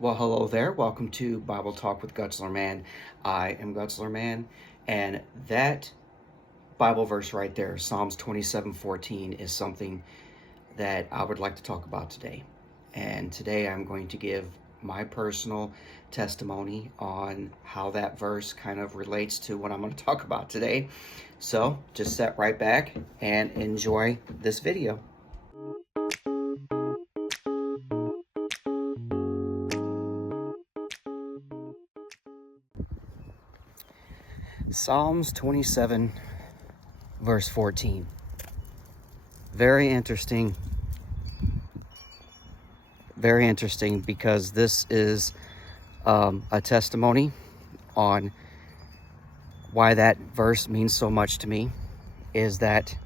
Well, hello there. Welcome to Bible Talk with Gutzler Man. I am Gutzler Man, and that Bible verse right there, Psalms 27:14, is something that I would like to talk about today. And today I'm going to give my personal testimony on how that verse kind of relates to what I'm going to talk about today. So just sit right back and enjoy this video. Psalms 27, verse 14. Very interesting because this is a testimony on why that verse means so much to me. Is that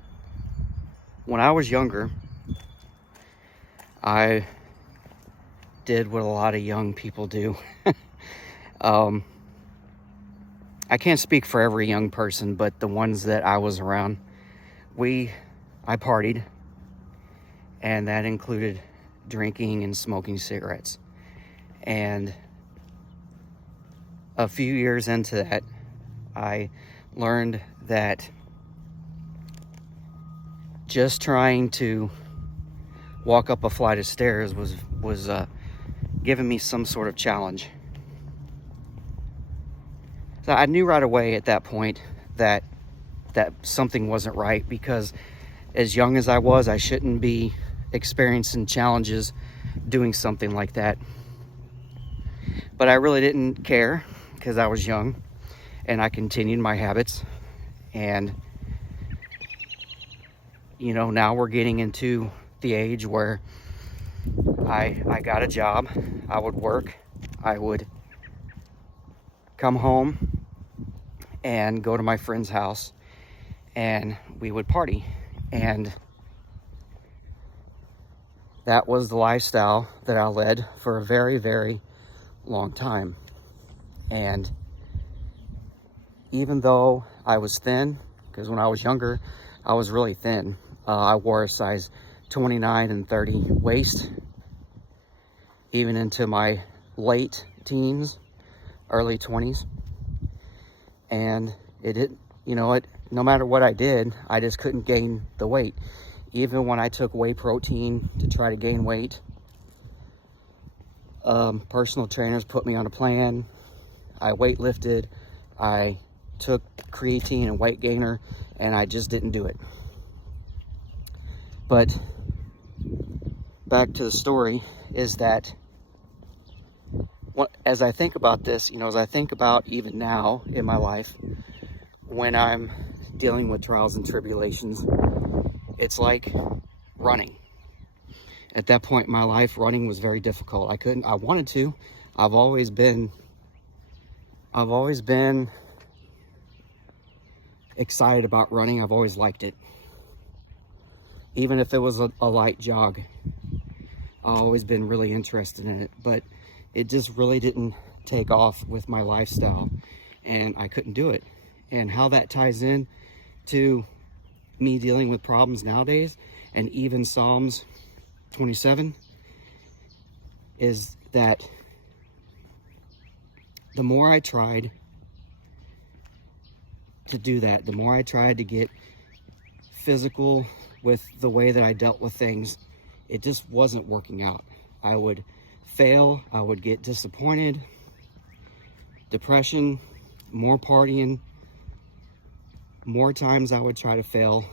when I was younger, I did what a lot of young people do. I can't speak for every young person, but the ones that I was around, I partied, and that included drinking and smoking cigarettes. And a few years into that, I learned that just trying to walk up a flight of stairs was giving me some sort of challenge. So I knew right away at that point that something wasn't right, because as young as I was, I shouldn't be experiencing challenges doing something like that. But I really didn't care because I was young, and I continued my habits. And now we're getting into the age where I got a job. I would work. I would come home and go to my friend's house, and we would party. And that was the lifestyle that I led for a very, very long time. And even though I was thin, because when I was younger, I was really thin. I wore a size 29 and 30 waist, even into my late teens, early 20s. And no matter what I did, I just couldn't gain the weight. Even when I took whey protein to try to gain weight, personal trainers put me on a plan. I weightlifted, I took creatine and weight gainer, and I just didn't do it. But back to the story is that as I think about this, as I think about even now in my life, when I'm dealing with trials and tribulations, it's like running. At that point in my life, running was very difficult. I wanted to. I've always been excited about running. I've always liked it. Even if it was a light jog, I've always been really interested in it. But it just really didn't take off with my lifestyle, and I couldn't do it. And how that ties in to me dealing with problems nowadays, and even Psalms 27, is that the more I tried to do that, the more I tried to get physical with the way that I dealt with things, it just wasn't working out. I would fail, I would get disappointed, depression, more partying. More times I would try to fail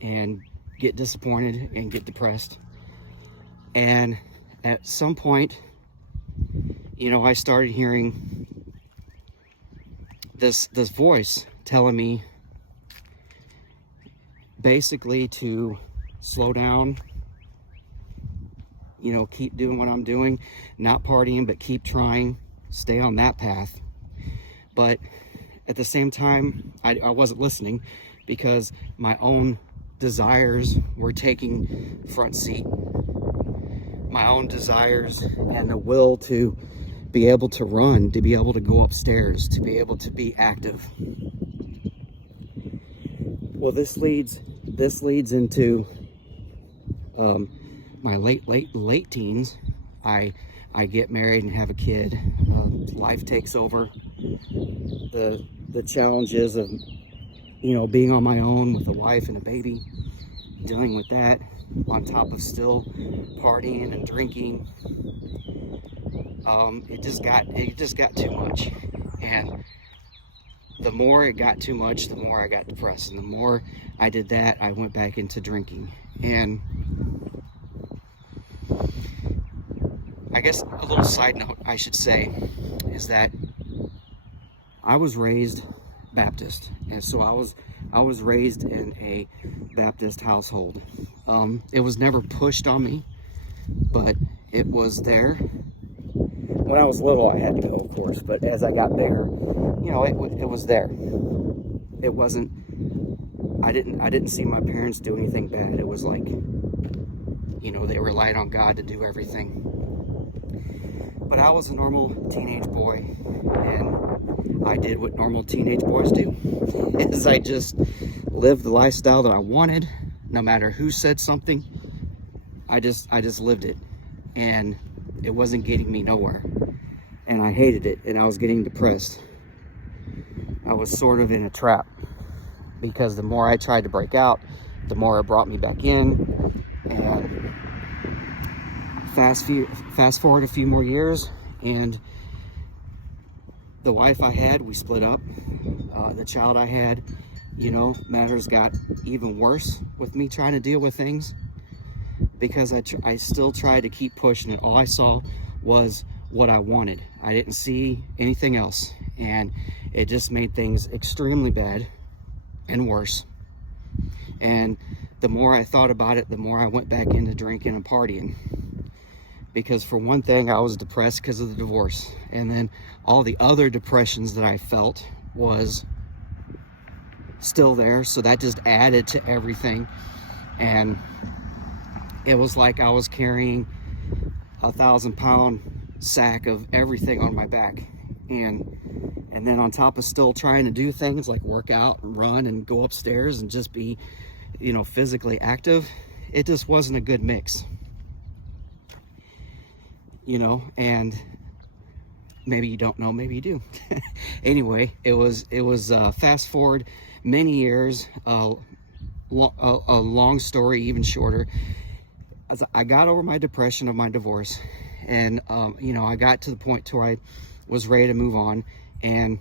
and get disappointed and get depressed. And at some point, I started hearing this voice telling me basically to slow down, keep doing what I'm doing, not partying, but keep trying, stay on that path. But at the same time, I wasn't listening, because my own desires were taking front seat. My own desires and the will to be able to run, to be able to go upstairs, to be able to be active. Well, this leads into my late teens. I I get married and have a kid. Life takes over. The challenges of, you know, being on my own with a wife and a baby, dealing with that on top of still partying and drinking. It just got too much. And the more it got too much, the more I got depressed. And the more I did that, I went back into drinking. And I guess a little side note, I should say, is that I was raised Baptist. And so I was raised in a Baptist household. It was never pushed on me, but it was there. When I was little, I had to go, of course, but as I got bigger, you know, it was there. It wasn't, I didn't see my parents do anything bad. It was like, you know, they relied on God to do everything. But I was a normal teenage boy, and I did what normal teenage boys do, is I just lived the lifestyle that I wanted, no matter who said something. I just lived it, and it wasn't getting me nowhere, and I hated it, and I was getting depressed. I was sort of in a trap, because the more I tried to break out, the more it brought me back in. And fast forward a few more years, and the wife I had, we split up. The child I had, you know, matters got even worse with me trying to deal with things, because I still tried to keep pushing it. All I saw was what I wanted. I didn't see anything else, and it just made things extremely bad and worse. And the more I thought about it, the more I went back into drinking and partying. Because for one thing, I was depressed because of the divorce, and then all the other depressions that I felt was still there, so that just added to everything. And it was like I was carrying a 1,000-pound sack of everything on my back, and then on top of still trying to do things like work out and run and go upstairs and just be, you know, physically active. It just wasn't a good mix, you know. And maybe you don't know, maybe you do. Anyway, it was fast forward many years, a long story, even shorter. As I got over my depression of my divorce, and you know, I got to the point where I was ready to move on, and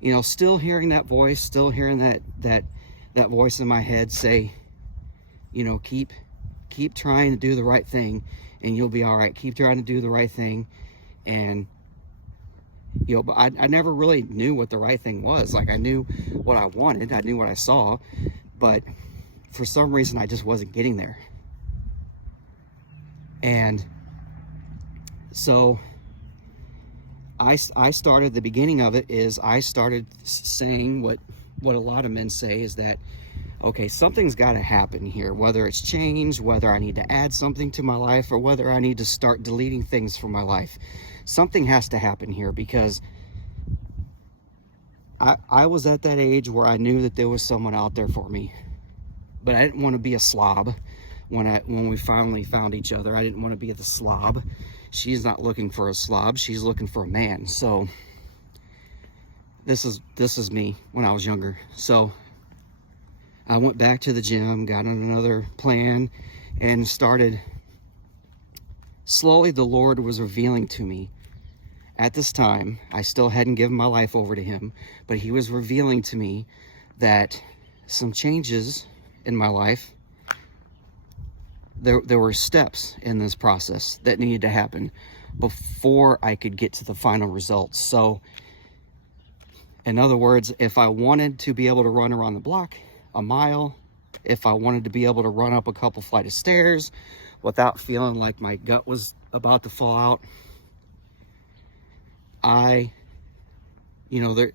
you know, still hearing that voice, still hearing that voice in my head say, you know, keep trying to do the right thing, and you'll be all right. Keep trying to do the right thing. And you know, but I never really knew what the right thing was. Like, I knew what I wanted, I knew what I saw, but for some reason I just wasn't getting there. And so I started, the beginning of it is I started saying what a lot of men say, is that, okay, something's got to happen here, whether it's change, whether I need to add something to my life, or whether I need to start deleting things from my life. Something has to happen here, because I was at that age where I knew that there was someone out there for me, but I didn't want to be a slob. When we finally found each other, I didn't want to be the slob. She's not looking for a slob, she's looking for a man. So this is me when I was younger. So I went back to the gym, got on another plan, and started, slowly the Lord was revealing to me. At this time, I still hadn't given my life over to him, but he was revealing to me that some changes in my life, there were steps in this process that needed to happen before I could get to the final results. So in other words, if I wanted to be able to run around the block a mile, if I wanted to be able to run up a couple flight of stairs without feeling like my gut was about to fall out, I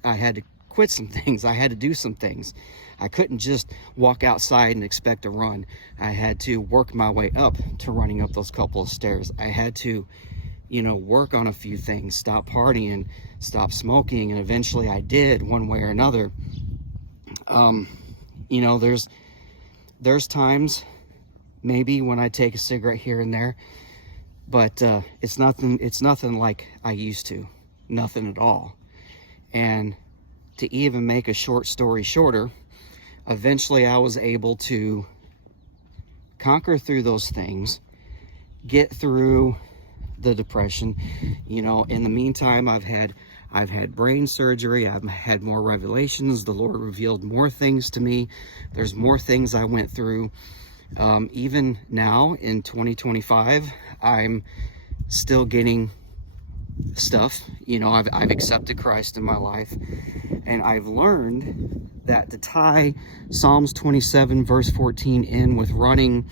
had to quit some things. I had to do some things. I couldn't just walk outside and expect to run. I had to work my way up to running up those couple of stairs. I had to, work on a few things, stop partying, stop smoking, and eventually I did, one way or another. There's times maybe when I take a cigarette here and there but it's nothing like I used to, nothing at all. And to even make a short story shorter, eventually I was able to conquer through those things, get through the depression. You know, in the meantime, I've had brain surgery. I've had more revelations. The Lord revealed more things to me. There's more things I went through. Even now in 2025, I'm still getting stuff. You know, I've accepted Christ in my life, and I've learned that to tie Psalms 27 verse 14 in with running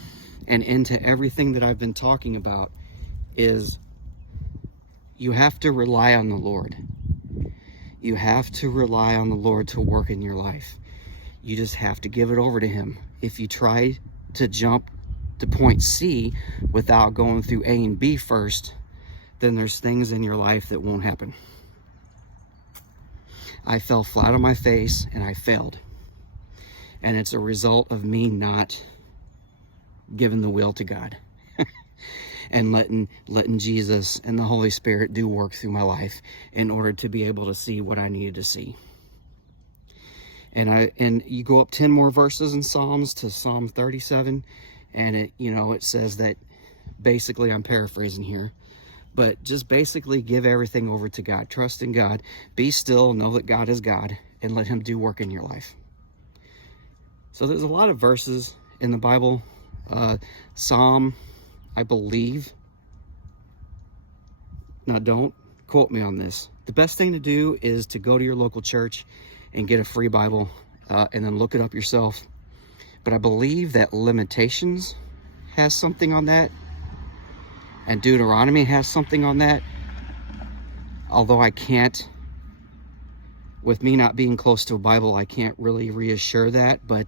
and into everything that I've been talking about is you have to rely on the Lord. You have to rely on the Lord to work in your life. You just have to give it over to him. If you try to jump to point C without going through A and B first, then there's things in your life that won't happen. I fell flat on my face and I failed. And it's a result of me not giving the will to God and letting Jesus and the Holy Spirit do work through my life in order to be able to see what I needed to see. And you go up 10 more verses in Psalms to Psalm 37, and it says that, basically, I'm paraphrasing here, but just basically give everything over to God. Trust in God. Be still, know that God is God, and let him do work in your life. So there's a lot of verses in the Bible. Psalm, I believe, now don't quote me on this. The best thing to do is to go to your local church and get a free Bible, and then look it up yourself. But I believe that Lamentations has something on that, and Deuteronomy has something on that. Although I can't, with me not being close to a Bible, I can't really reassure that. But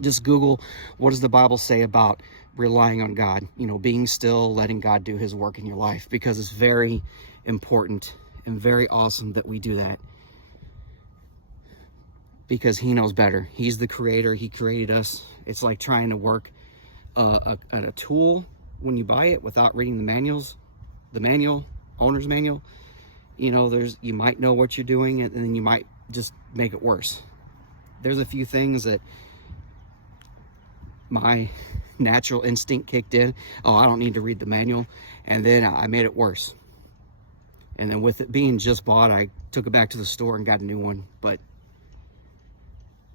just Google, what does the Bible say about relying on God? You know, being still, letting God do his work in your life, because it's very important and very awesome that we do that, because he knows better. He's the creator. He created us. It's like trying to work a tool when you buy it without reading the owner's manual. You know, you might know what you're doing, and then you might just make it worse. There's a few things that my natural instinct kicked in. Oh, I don't need to read the manual. And then I made it worse. And then with it being just bought, I took it back to the store and got a new one. But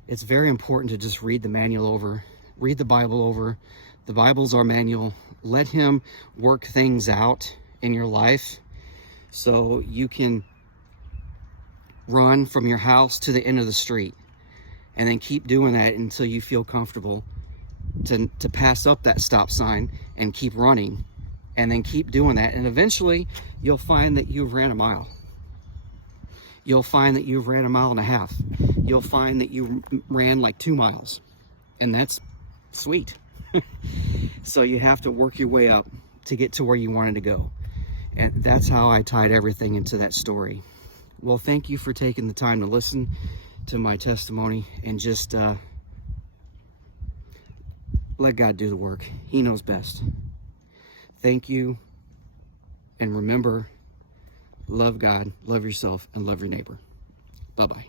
it's very important to just read the manual over, read the Bible over. The Bible's our manual. Let him work things out in your life so you can run from your house to the end of the street, and then keep doing that until you feel comfortable to pass up that stop sign and keep running, and then keep doing that. And eventually you'll find that you've ran a mile. You'll find that you've ran a mile and a half. You'll find that you ran like 2 miles, and that's sweet. So you have to work your way up to get to where you wanted to go. And that's how I tied everything into that story. Well, thank you for taking the time to listen to my testimony, and just let God do the work. He knows best. Thank you. And remember, love God, love yourself, and love your neighbor. Bye-bye.